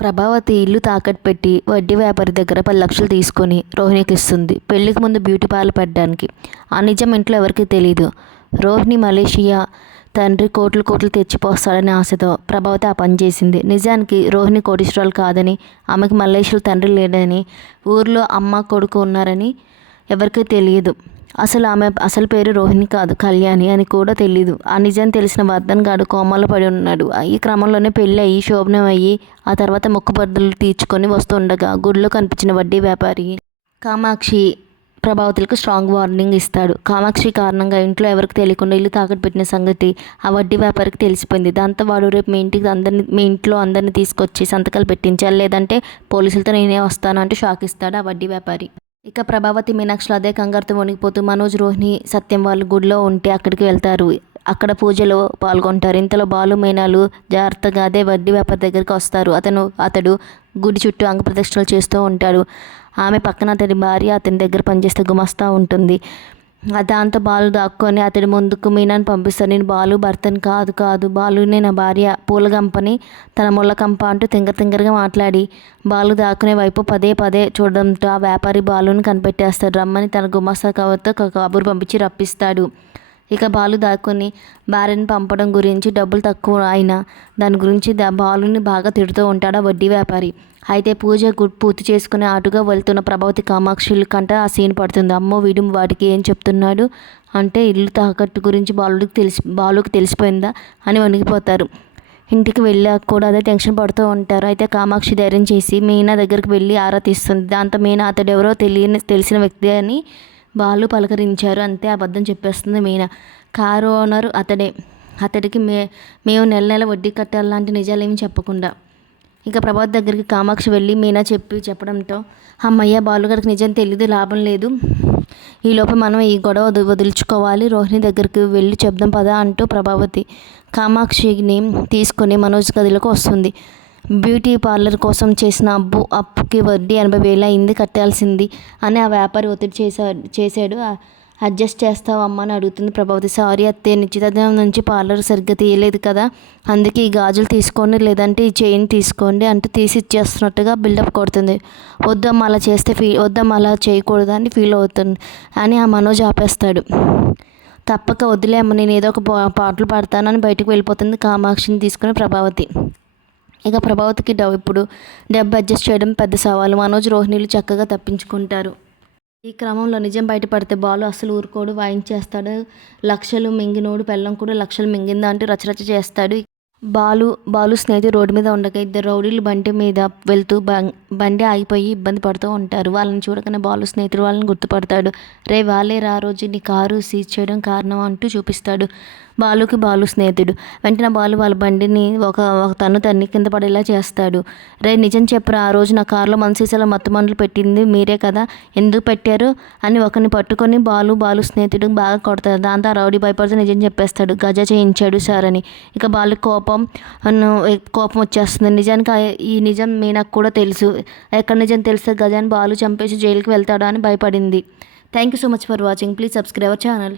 ప్రభావతి ఇల్లు తాకట్టు పెట్టి వడ్డీ వ్యాపారి దగ్గర పది లక్షలు తీసుకొని రోహిణికి ఇస్తుంది. పెళ్ళికి ముందు బ్యూటీ పార్లర్ పెట్టడానికి. ఆ నిజం ఇంట్లో ఎవరికీ తెలియదు రోహిణి మలేషియా తండ్రి కోట్లు కోట్లు తెచ్చిపోస్తాడనే ఆశతో ప్రభావతి ఆ పని చేసింది. నిజానికి రోహిణి కోటీశ్వరాలు కాదని ఆమెకి మలేషియాలో తండ్రి లేడని ఊర్లో అమ్మ కొడుకు ఉన్నారని ఎవరికీ తెలియదు. అసలు ఆమె అసలు పేరు రోహిణి కాదు కళ్యాణి అని కూడా తెలియదు ఆ నిజం తెలిసిన వర్ధన్ గాడు కోమాలో పడి ఉన్నాడు. ఈ క్రమంలోనే పెళ్ళి అయ్యి శోభనం అయ్యి ఆ తర్వాత మొక్కుబద్దలు తీర్చుకొని వస్తుండగా గుడిలో కనిపించిన వడ్డీ వ్యాపారి కామాక్షి ప్రభావతులకు స్ట్రాంగ్ వార్నింగ్ ఇస్తాడు. కామాక్షి కారణంగా ఇంట్లో ఎవరికి తెలియకుండా ఇల్లు తాకట్టు పెట్టిన సంగతి ఆ వడ్డీ వ్యాపారికి తెలిసిపోయింది. దాంతో వాడు రేపు మీ ఇంటికి అందరిని మీ ఇంట్లో అందరిని తీసుకొచ్చి సంతకాలు పెట్టించాలి లేదంటే పోలీసులతో నేనే వస్తాను అంటూ షాక్ ఇస్తాడు ఆ వడ్డీ వ్యాపారి. ఇక ప్రభావతి మీనాక్షులు అదే కంగారుతో వణికిపోతూ మనోజ్ రోహిణి సత్యం వాళ్ళు గుడిలో ఉంటే అక్కడికి వెళ్తారు. అక్కడ పూజలో పాల్గొంటారు. ఇంతలో బాలు మీనాలు జాగ్రత్తగా అదే వడ్డీ వ్యాపారి దగ్గరికి వస్తారు. అతను అతడు గుడి చుట్టూ అంగప్రదక్షిణలు చేస్తూ ఉంటాడు. ఆమె పక్కన అతడి భార్య అతని దగ్గర పనిచేస్తే గుమస్తా ఉంటుంది. దాంతో బాలు దాక్కొని అతడి ముందుకు మీనాను పంపిస్తాను నేను బాలు భర్తని కాదు కాదు బాలునే నా భార్య పూలగంపని తన ముళ్ళకంప అంటూ తింగర తింగరగా మాట్లాడి బాలు దాక్కునే వైపు పదే పదే చూడడంతో ఆ వ్యాపారి బాలుని కనిపెట్టేస్తాడు. రమ్మని తన గుమస్తా కవర్తో ఒక కబురు పంపించి రప్పిస్తాడు. ఇక బాలు దాక్కుని భార్యను పంపడం గురించి డబ్బులు తక్కువ అయినా దాని గురించి దా బాలుని బాగా తిడుతూ ఉంటాడా వడ్డీ వ్యాపారి. అయితే పూజ గు- పూర్తి చేసుకుని అటుగా వెళ్తున్న ప్రభావతి కామాక్షుల కంట ఆ సీన్ పడుతుంది. అమ్మో వీడు వాటికి ఏం చెప్తున్నాడు అంటే ఇల్లు తాకట్టు గురించి బాలుడికి తెలిసి బాలుకి తెలిసిపోయిందా అని వణికిపోతారు. ఇంటికి వెళ్ళాక కూడా అదే టెన్షన్ పడుతూ ఉంటారు. అయితే కామాక్షి ధైర్యం చేసి మీనా దగ్గరికి వెళ్ళి ఆరా తీస్తుంది. దాంతో మీనా అతడు ఎవరో తెలియని తెలిసిన వ్యక్తి అని బాలు పలకరించారు. అంతే అబద్ధం చెప్పేస్తుంది మీనా. కారు ఓనర్ అతడే. అతడికి మే మేము నెల నెల వడ్డీ కట్టాలంటే నిజాలేమి చెప్పకుండా. ఇక ప్రభాత్ దగ్గరికి కామాక్షి వెళ్ళి మీనా చెప్పి చెప్పడంతో అమ్మయ్య బాలుగారికి నిజం తెలియదు లాభం లేదు. ఈ లోపల మనం ఈ గొడవ వదిలించుకోవాలి. రోహిణి దగ్గరికి వెళ్ళి చెప్దాం పదా అంటూ ప్రభావతి కామాక్షిని తీసుకొని మనోజ్ గదిలోకి వస్తుంది. బ్యూటీ పార్లర్ కోసం చేసిన అబ్బు అప్పుకి వడ్డీ ఎనభై వేలు అయింది కట్టాల్సింది అని ఆ వ్యాపారి ఒత్తిడి చేశాడు. చేశాడు అడ్జస్ట్ చేస్తావమ్మా అని అడుగుతుంది ప్రభావతి. సారీ అత్తే నిశ్చితార్థం నుంచి పార్లర్ సరిగ్గా తీయలేదు కదా అందుకే ఈ గాజులు తీసుకోండి లేదంటే ఈ చైన్ తీసుకోండి అంటూ తీసి ఇచ్చేస్తున్నట్టుగా బిల్డప్ కొడుతుంది. వద్దమ్మా అలా చేస్తే ఫీ వద్దమ్మా అలా చేయకూడదు అని ఫీల్ అవుతుంది అని ఆ మనోజ్ ఆపేస్తాడు. తప్పక వదిలేమ్మ నేను ఏదో ఒక పాటలు పాడతానని బయటకు వెళ్ళిపోతుంది కామాక్షిని తీసుకుని ప్రభావతి. ఇక ప్రభావతికి డవ్ ఇప్పుడు డబ్బు అడ్జస్ట్ చేయడం పెద్ద సవాలు. మనోజ్ రోహిణీలు చక్కగా తప్పించుకుంటారు. ఈ క్రమంలో నిజం బయటపడితే బాలు అసలు ఊరుకోడు వాయించేస్తాడు. లక్షలు మింగినోడు పెళ్ళం కూడా లక్షలు మింగిందా అంటూ రచరచ చేస్తాడు. బాలు బాలు స్నేహితుడు రోడ్డు మీద ఉండగా ఇద్దరు రౌడీలు బండి మీద వెళ్తూ బం- బండి ఆగిపోయి ఇబ్బంది పడుతూ ఉంటారు. వాళ్ళని చూడగానే బాలు స్నేహితుడు వాళ్ళని గుర్తుపడతాడు. రే వాళ్ళే రా రోజు నీ కారు సీజ్ చేయడం కారణం అంటూ చూపిస్తాడు బాలుకి బాలు స్నేహితుడు. వెంటనే బాలు వాళ్ళ బండిని ఒక ఒక తన్ను తన్ని కింద పడేలా చేస్తాడు. రే నిజం చెప్పరా ఆ రోజు నా కారులో మనసీసాల మత్తు మందులు పెట్టింది మీరే కదా ఎందుకు పెట్టారు? అని ఒకరిని పట్టుకొని బాలు బాలు స్నేహితుడు బాగా కొడతాడు. దాంతో ఆ రౌడీ భయపడుతూ నిజం చెప్పేస్తాడు. గజ చేయించాడు సార్ అని. ఇక బాలు కోపం అను- కోపం వచ్చేస్తుంది. నిజానికి ఈ నిజం మీనాకు కూడా తెలుసు. ఎక్కడ నిజం తెలిస్తే గజాన్ని బాలు చంపేసి జైలుకి వెళ్తాడా అని భయపడింది. Thank you so much for watching please subscribe our channel